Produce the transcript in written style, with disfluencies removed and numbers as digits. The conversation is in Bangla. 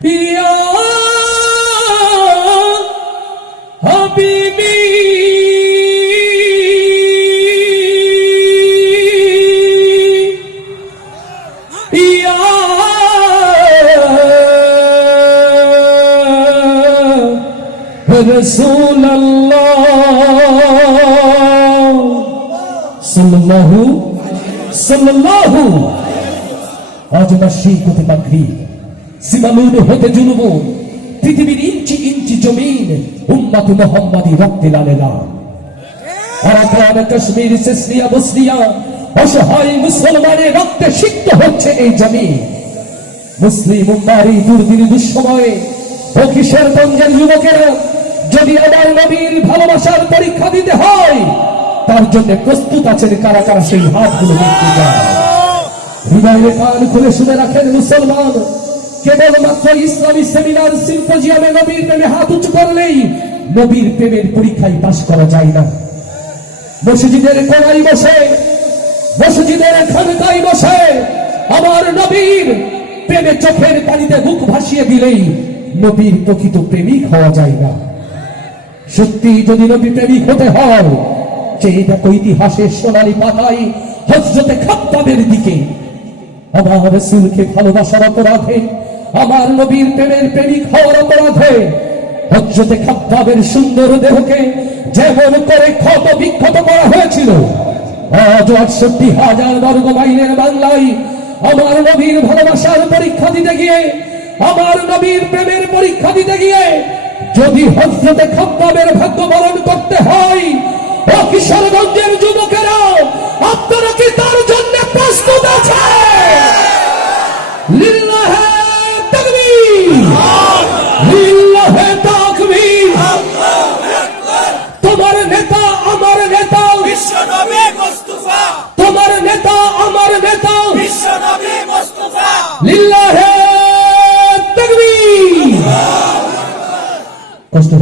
ইয়া হাবিবি ইয়া রাসূলুল্লাহ সাল্লাল্লাহু আজ বাসী প্রতিপাগ্রী সীমালুদ হতে জুলুম পৃথিবীর ইঞ্চি ইঞ্চি জমিন উম্মত মুহাম্মাদি রক্তে লালে লাল। আরাকান কাশ্মীর সিরিয়া বসরিয়া অসহায় মুসলমানের রক্তে সিক্ত হচ্ছে এই জমিন। মুসলিম উম্মাহর দুর্দিন দুঃসময়ে ও কিশোরগঞ্জের যুবকেরা যদি আমার নবীর ভালোবাসার পরীক্ষা দিতে হয় তার জন্য প্রস্তুত আছেন কারা কারা সেই হাতগুলো দেখতে যায়। হৃদয়ের কান খুলে শুনে রাখেন মুসলমান, কেবলমাত্র ইসলামী সেমিনার সিম্পোজিয়ামে নবীর প্রেমে হাত উঁচু করলেই নবীর প্রেমের পরীক্ষায় পাশ করা যায় না। মসজিদের কোণায় বসে, মসজিদের খানকায় বসে আমার নবীর প্রেমে চোখের পানিতে বুক ভাসিয়ে দিলেই নবীর প্রকৃত প্রেমিক হওয়া যায় না। সত্যি যদি নবী প্রেমিক হতে হয়, চেয়ে দেখো ইতিহাসের সোনালী পাতায় হযরতে খাত্তাবের দিকে। আমার রাসূলকে ভালোবাসার অপরাধে, আমার নবীর প্রেমের প্রেমিক হওয়ার অপরাধে হযরতে খাত্তাবের সুন্দর দেহকে যেমন করে ক্ষত বিক্ষত করা হয়েছিল, আজ ৬৮,০০০ বর্গ মাইলের বাংলায় আমার নবীর ভালোবাসার পরীক্ষা দিতে গিয়ে, আমার নবীর প্রেমের পরীক্ষা দিতে গিয়ে যদি হযরতে খাত্তাবের ভাগ্য বরণ করতে হয়, ও কিশোরগঞ্জের যুবকেরা আপনারা কি তার জন্য প্রস্তুত আছে? লিল্লাহে তাকবীর, লিল্লাহে তাকবীর। তোমার নেতা আমার নেতা বিশ্বনবী মুস্তাফা, তোমার নেতা আমার নেতা বিশ্বনবী মুস্তাফা। লিল্লাহে তাকবীর। কষ্ট